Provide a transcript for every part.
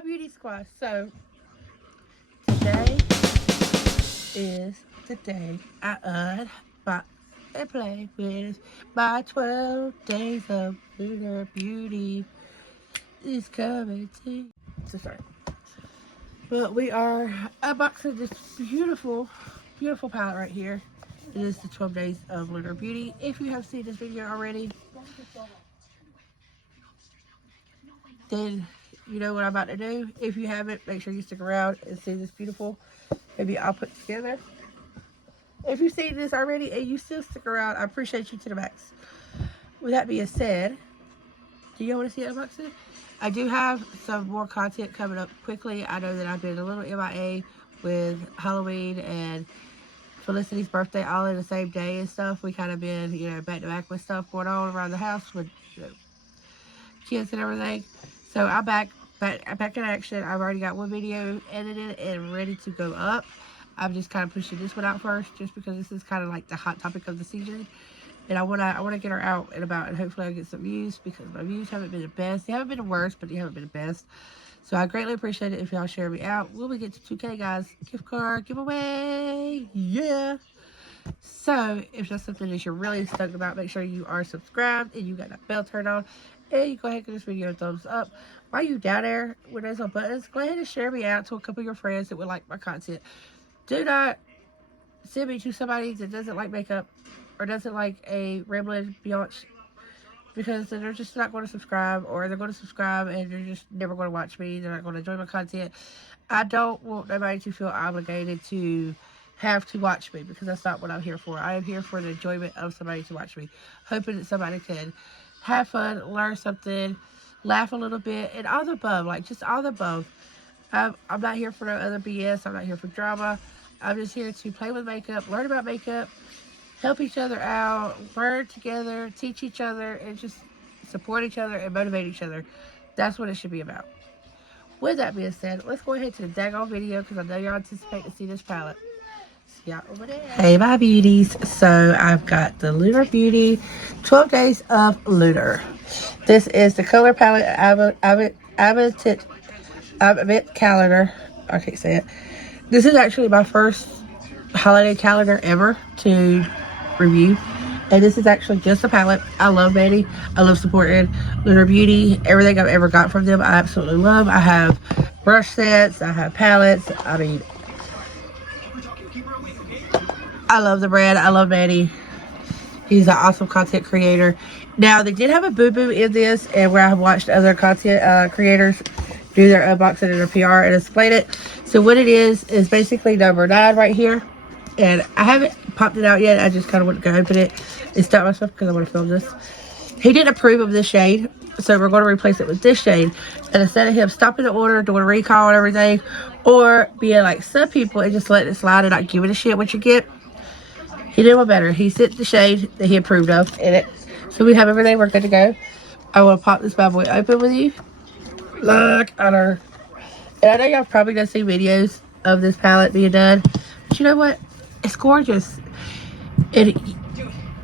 my beauty squad. So today is the day I unbox and play with my 12 days of lunar beauty is coming to. So sorry. But we are unboxing this beautiful palette right here. It is the 12 days of lunar beauty. If you have seen this video already, then you know what I'm about to do. If you haven't, make sure you stick around and see this beautiful maybe I'll put together. If you've seen this already and you still stick around, I appreciate you to the max. With that being said, do you want to see it unboxing? I do have some more content coming up quickly. I know that I've been a little MIA with Halloween and Felicity's birthday all in the same day and stuff. We kind of been, you know, back to back with stuff going on around the house with, you know, kids and everything. So I'm back in action. I've already got one video edited and ready to go up. I'm just kind of pushing this one out first, just because this is kind of like the hot topic of the season, and I wanna get her out and about, and hopefully I get some views, because my views haven't been the best. They haven't been the worst, but they haven't been the best. So I greatly appreciate it if y'all share me out. When we get to 2K, guys, gift card giveaway, yeah. So if that's something that you're really stoked about, make sure you are subscribed and you got that bell turned on. And you go ahead and give this video a thumbs up. While you down there with those little buttons, go ahead and share me out to a couple of your friends that would like my content. Do not send me to somebody that doesn't like makeup or doesn't like a rambling Beyonce, because then they're just not going to subscribe, or they're going to subscribe and they're just never going to watch me. They're not going to enjoy my content. I don't want nobody to feel obligated to have to watch me, because that's not what I'm here for. I am here for the enjoyment of somebody to watch me, hoping that somebody can have fun, learn something, laugh a little bit, and all the above, like just all the above. I'm not here for no other BS. I'm not here for drama. I'm just here to play with makeup, learn about makeup, help each other out, learn together, teach each other, and just support each other and motivate each other. That's what it should be about. With that being said, let's go ahead to the daggone video, because I know y'all anticipate to see this palette. See y'all over there. Hey, my beauties. So I've got the Lunar Beauty 12 Days of Lunar. This is the color palette Advent calendar. I can't say it. This is actually my first holiday calendar ever to review, and this is actually just a palette. I love Betty. I love supporting Lunar Beauty. Everything I've ever got from them, I absolutely love. I have brush sets. I have palettes. I mean, I love the brand. I love Betty. He's an awesome content creator. Now, they did have a boo-boo in this, and where I've watched other content creators do their unboxing and their PR and explain it. So what it is basically number 9 right here. And I haven't popped it out yet. I just kind of want to go open it and stop myself, because I want to film this. He didn't approve of this shade, so we're going to replace it with this shade. And instead of him stopping the order, doing a recall and everything, or being like some people and just letting it slide and not giving a shit what you get, he did one better. He sent the shade that he approved of in it. So we have everything. We're good to go. I want to pop this bad boy open with you. Look at her. And I know y'all probably gonna see videos of this palette being done, but you know what? It's gorgeous. And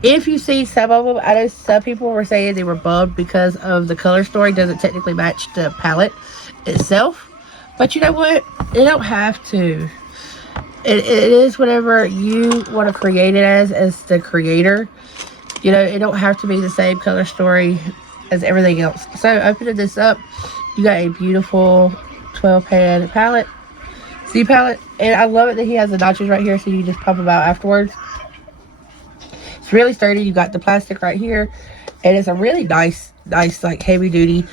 if you see some of them, I know some people were saying they were bummed because of the color story doesn't technically match the palette itself. But you know what? It don't have to. It is whatever you want to create it as the creator. You know, it don't have to be the same color story as everything else. So opening this up, you got a beautiful 12-pan palette, Z palette, and I love it that he has the notches right here, so you just pop them out afterwards. It's really sturdy. You got the plastic right here, and it's a really nice like heavy duty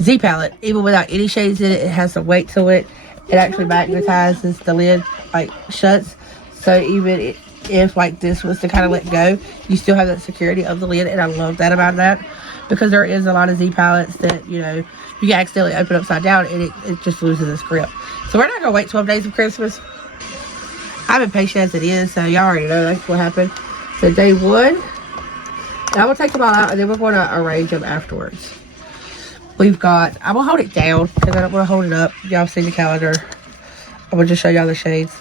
Z palette. Even without any shades in it, it has some weight to it. It actually magnetizes the lid, like shuts, so even if like this was to kind of let go, you still have that security of the lid, and I love that about that, because there is a lot of Z palettes that, you know, you can accidentally open upside down and it just loses its grip. So we're not gonna wait 12 days of Christmas. I'm impatient as it is, so y'all already know that's what happened. So day 1, now we'll take them all out, and then we're going to arrange them afterwards. We've got, I'm gonna hold it down because I don't want to hold it up. Y'all see the calendar. I'm gonna just show y'all the shades.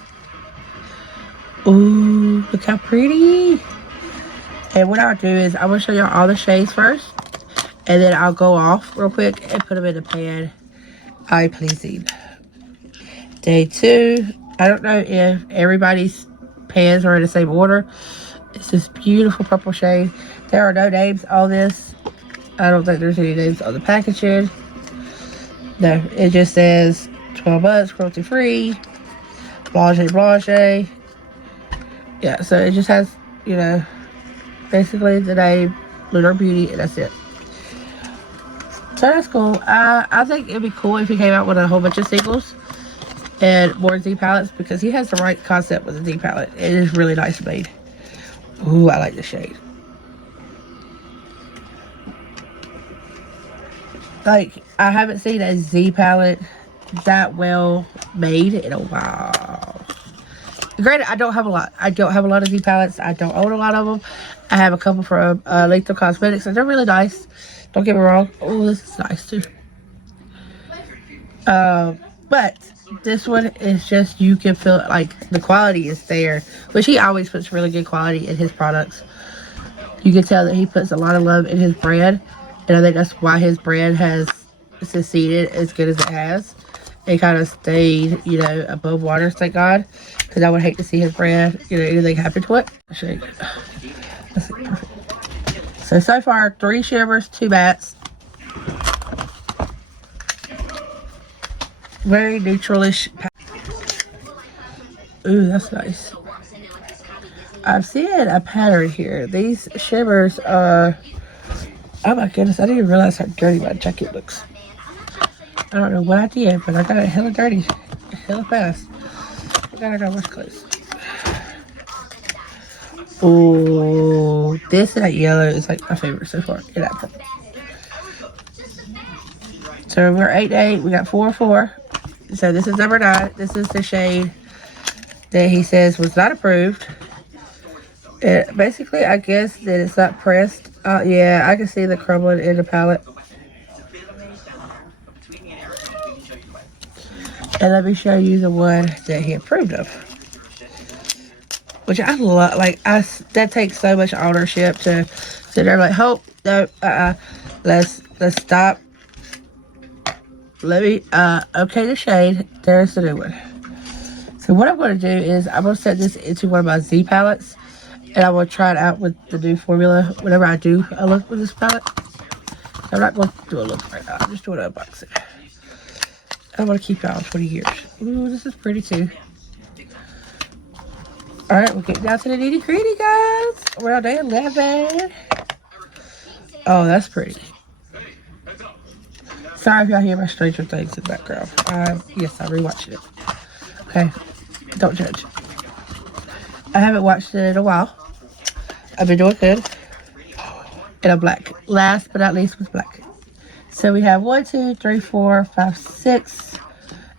Ooh, look how pretty. And what I'll do is I'm gonna show y'all all the shades first, and then I'll go off real quick and put them in the pan eye pleasing. Day 2, I don't know if everybody's pans are in the same order. It's this beautiful purple shade. There are no names on this. I don't think there's any names on the packaging. No, it just says 12 months, cruelty free, blanche blanche. Yeah, so it just has, you know, basically the name Lunar Beauty, and that's it. So that's cool. I think it'd be cool if he came out with a whole bunch of singles and more Z palettes, because he has the right concept with the Z palette. It is really nice made. Ooh, I like the shade. Like, I haven't seen a Z palette that well made in a while. Granted, I don't have a lot. I don't have a lot of Z palettes. I don't own a lot of them. I have a couple from Lethal Cosmetics, and they're really nice. Don't get me wrong. Oh, this is nice too. But this one is just, you can feel like the quality is there, which he always puts really good quality in his products. You can tell that he puts a lot of love in his brand, and I think that's why his brand has succeeded as good as it has. It kind of stayed, you know, above water, thank God, because I would hate to see his brand, you know, anything happen to it. Shake. That's perfect. So far, 3 shimmers, 2 mattes. Very neutralish. Ooh, that's nice. I've seen a pattern here. These shimmers are, oh my goodness, I didn't even realize how dirty my jacket looks. I don't know what I did, but I got it hella dirty, hella fast. I gotta wash clothes. Oh, this and that yellow is like my favorite so far. And that purple. So we're 8-8. We got 4-4. So this is number 9. This is the shade that he says was not approved. Basically, I guess that it's not pressed. Yeah, I can see the crumbling in the palette. And let me show you the one that he approved of, which I love. Like, that takes so much ownership to sit there like, oh no, let's stop. Let me okay the shade. There's the new one. So what I'm going to do is I'm going to set this into one of my Z palettes, and I will try it out with the new formula whenever I do a look with this palette. So I'm not going to do a look right now. I'm just doing an unboxing. I want to keep y'all 20 years. Ooh, this is pretty too. Alright, we'll get down to the nitty gritty, guys. We're on day 11. Oh, that's pretty. Sorry if y'all hear my Stranger Things in the background. Yes, I'm rewatching it. Okay, don't judge. I haven't watched it in a while. I've been doing good. And I'm black. Last but not least was black. So we have 1, 2, 3, 4, 5, 6,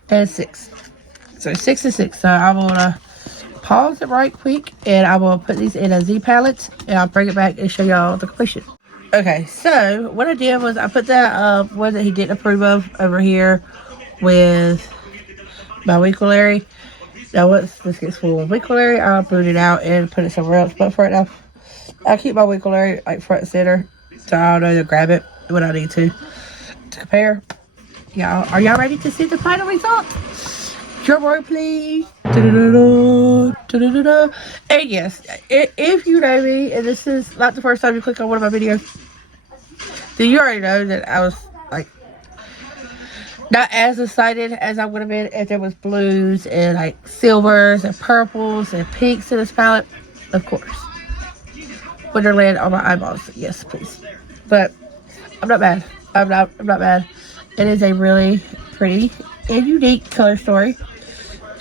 and 6. So 6 and 6. So I'm gonna pause it right quick, and I'm gonna put these in a Z palette, and I'll bring it back and show y'all the completion. Okay, so what I did was I put that one that he didn't approve of over here with my Winkleberry. Now once this gets full of Winkleberry, I'll boot it out and put it somewhere else. But for right now, I'll keep my Winkleberry like front and center, so I'll know to grab it when I need to compare. Y'all, are y'all ready to see the final result? Drum roll, please. And yes, if you know me, and this is not the first time you click on one of my videos, then you already know that I was like not as excited as I would have been if there was blues and like silvers and purples and pinks in this palette. Of course, Wonderland on my eyeballs. Yes, please. But I'm not mad. I'm not mad. It is a really pretty and unique color story.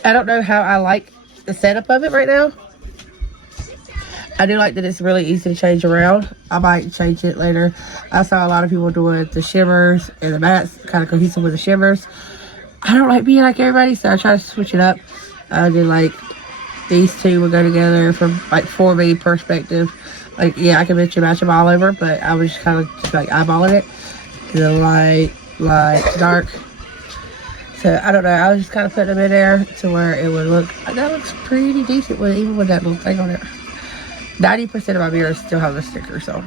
I don't know how I like the setup of it right now. I do like that it's really easy to change around. I might change it later. I saw a lot of people doing the shimmers and the mattes, kind of cohesive with the shimmers. I don't like being like everybody, so I try to switch it up. I did like these two will go together from like for me perspective. Like, yeah, I can match them all over, but I was just kind of just like eyeballing it. The light, dark. So I don't know. I was just kind of putting them in there to where it would look. That looks pretty decent with even with that little thing on there. 90% of my mirrors still have the sticker, so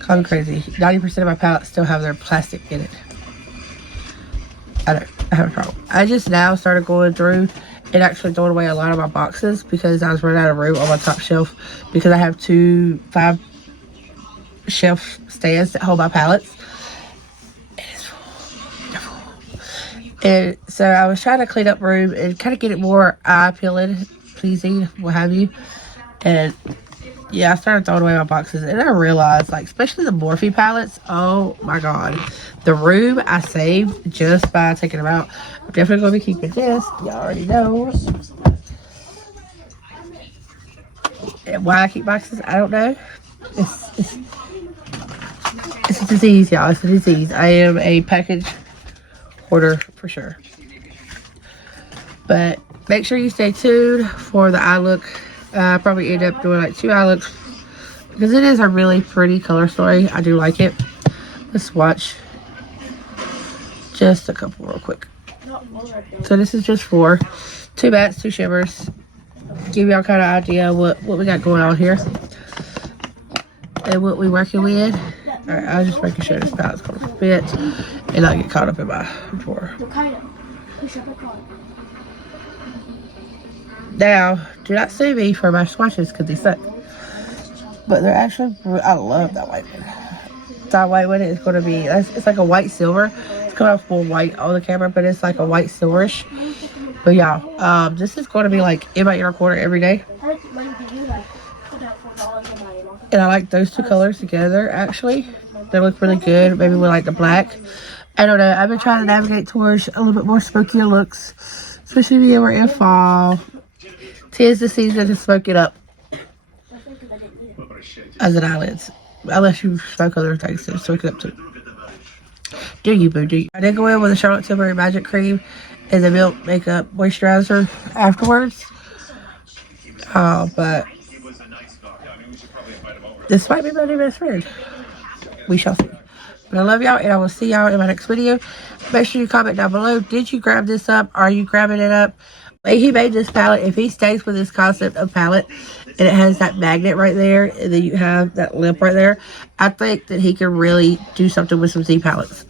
call me crazy. 90% of my palettes still have their plastic in it. I have a problem. I just now started going through and actually throwing away a lot of my boxes because I was running out of room on my top shelf because I have 2 5-shelf stands that hold my palettes. And so I was trying to clean up room and kind of get it more eye-appealing, pleasing, what have you. And yeah, I started throwing away my boxes, and I realized, like, especially the Morphe palettes, oh my god. The room I saved just by taking them out. I'm definitely going to be keeping this. Y'all already know. And why I keep boxes, I don't know. It's a disease, y'all. It's a disease. I am a package hoarder for sure. But make sure you stay tuned for the eye look. I'll probably end up doing like 2 eye looks because it is a really pretty color story. I do like it. Let's watch just a couple real quick. So this is just 4. 2 mattes, 2 shimmers. Give y'all kind of idea what we got going on here and what we working with. All right, I was just making sure this palette's gonna fit and not get caught up in my drawer. Now, do not sue me for my swatches because they suck. But they're actually, I love that white one. That white one is going to be, it's like a white silver. It's coming off more white on the camera, but it's like a white silverish. But yeah, this is going to be like in my inner corner every day. And I like those 2 colors together, actually. They look really good. Maybe with like the black. I don't know. I've been trying to navigate towards a little bit more smokier looks. Especially when we're in fall. 'Tis the season to smoke it up. As an eyelids. Unless you smoke other things to smoke it up too. Do you, boo, do you? I did go in with the Charlotte Tilbury Magic Cream and the Milk Makeup Moisturizer afterwards. But this might be my new best friend. We shall see. But I love y'all, and I will see y'all in my next video. Make sure you comment down below. Did you grab this up? Are you grabbing it up? He made this palette. If he stays with this concept of palette, and it has that magnet right there, and then you have that lip right there, I think that he can really do something with some Z palettes.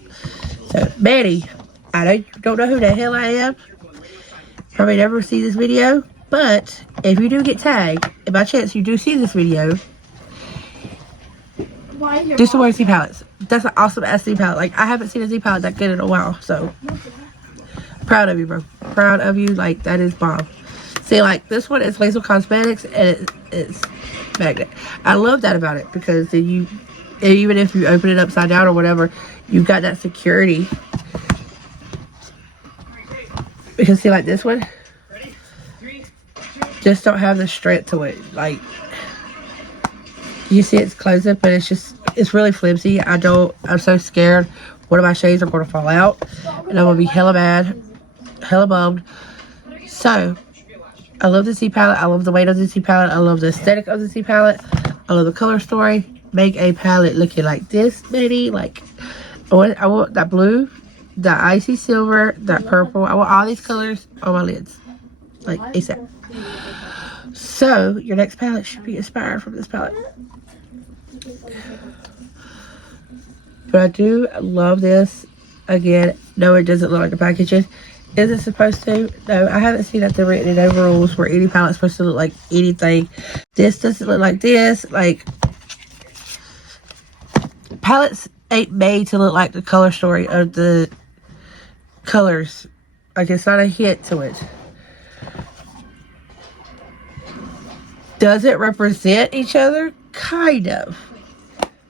So, Manny, I don't know who the hell I am. Probably never see this video. But if you do get tagged, and by chance you do see this video, do some more Z palettes. That's an awesome ass Z palette. Like, I haven't seen a Z palette that good in a while. So, proud of you, bro. Proud of you. Like, that is bomb. See, like, this one is Laser Cosmetics, and it's magnet. I love that about it because then you, even if you open it upside down or whatever, you've got that security. Because, see, like this one, just don't have the strength to it. Like, you see it's closing, but it's just, it's really flimsy. I'm so scared one of my shades are going to fall out, and I'm going to be hella mad, hella bummed. So, I love the Z palette. I love the weight of the Z palette. I love the aesthetic of the Z palette. I love the color story. Make a palette looking like this, baby. Like, I want that blue, that icy silver, that purple. I want all these colors on my lids. Like, ASAP. So, your next palette should be inspired from this palette. But I do love this. Again, no, it doesn't look like the packaging. Is it supposed to? No, I haven't seen nothing written in no rules where any palette's supposed to look like anything. This doesn't look like this. Like, palettes ain't made to look like the color story of the colors. Like, it's not a hint to it. Does it represent each other? Kind of.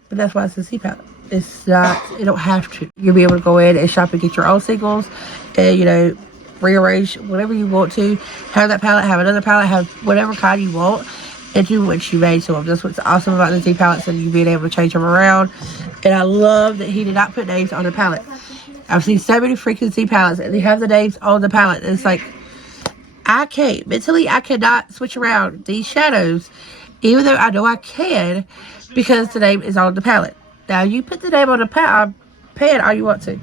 But that's why it's a Z palette. It's not, you don't have to. You'll be able to go in and shop and get your own singles and, you know, rearrange whatever you want to. Have that palette, have another palette, have whatever kind you want, and do what you made to them. That's what's awesome about the Z palettes, and you being able to change them around. And I love that he did not put names on the palette. I've seen so many freaking Z palettes, and they have the names on the palette. And it's like, I can't. Mentally, I cannot switch around these shadows, even though I know I can, because the name is on the palette. Now, you put the name on the pan all you want to.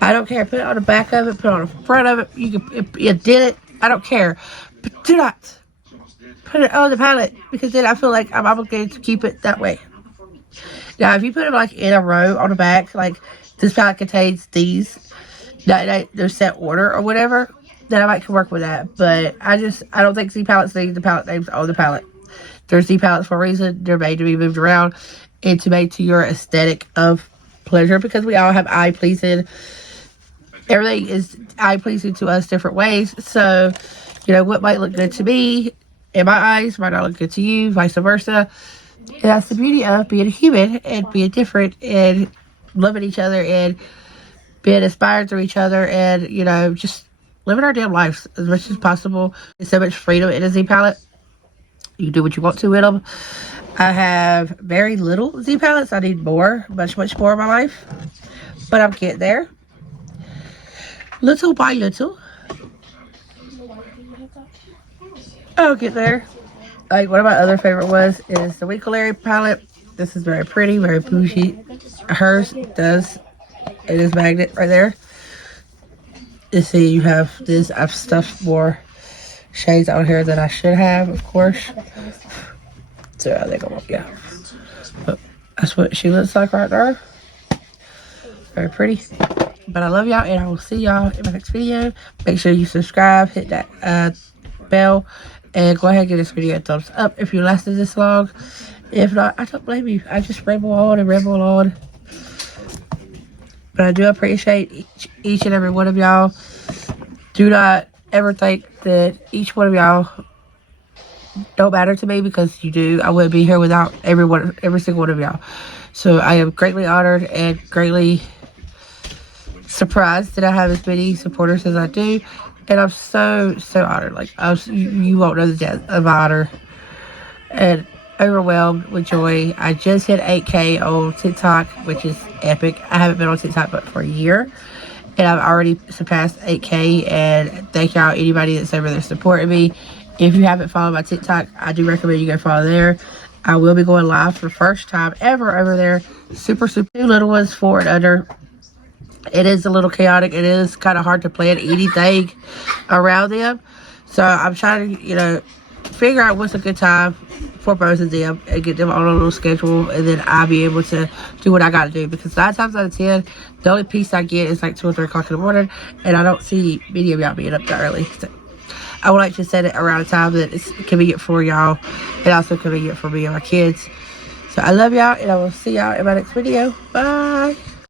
I don't care. Put it on the back of it. Put it on the front of it. You did it. I don't care. But do not put it on the palette, because then I feel like I'm obligated to keep it that way. Now, if you put it like in a row on the back, like this palette contains these, their set order or whatever, then I might can work with that. But I don't think Z palettes need the palette names on the palette. They're Z palettes for a reason. They're made to be moved around and to make to your aesthetic of pleasure, because we all have eye pleasing. Everything is eye pleasing to us different ways. So, you know, what might look good to me in my eyes might not look good to you, vice versa. And that's the beauty of being human and being different and loving each other and being inspired through each other, and, you know, just living our damn lives as much as possible. There's so much freedom in a Z palette. You do what you want to with them. I have very little Z palettes. I need more, much more in my life. But I'm getting there. Little by little. I'll get there. Like, one of my other favorite ones is the Winkelary palette. This is very pretty, very bougie. Hers does. It is magnet right there. You see, you have this. I've stuffed more shades out here than I should have, of course. So I think I won't, yeah. But that's what she looks like right there. Very pretty. But I love y'all, and I will see y'all in my next video. Make sure you subscribe, hit that bell, and go ahead and give this video a thumbs up if you lasted this long. If not, I don't blame you. I just ramble on and ramble on. But I do appreciate each and every one of y'all. Do not ever think that each one of y'all don't matter to me, because you do. I wouldn't be here without every single one of y'all. So I am greatly honored and greatly surprised that I have as many supporters as I do. And I'm so honored. Like, you won't know the depth of honor. And overwhelmed with joy. I just hit 8K on TikTok, which is epic. I haven't been on TikTok but for a year, and I've already surpassed 8K. And thank y'all, anybody that's over there supporting me. If you haven't followed my TikTok, I do recommend you go follow there. I will be going live for the first time ever over there. Super two little ones, 4 and under. It is a little chaotic. It is kind of hard to plan anything around them. So I'm trying to, you know, figure out what's a good time for both of them and get them on a little schedule, and then I'll be able to do what I got to do, because 9 times out of 10, the only peace I get is like 2 or 3 o'clock in the morning, and I don't see many of y'all being up that early. So I would like to set it around a time that it's convenient for y'all and also convenient for me and my kids. So I love y'all, and I will see y'all in my next video. Bye.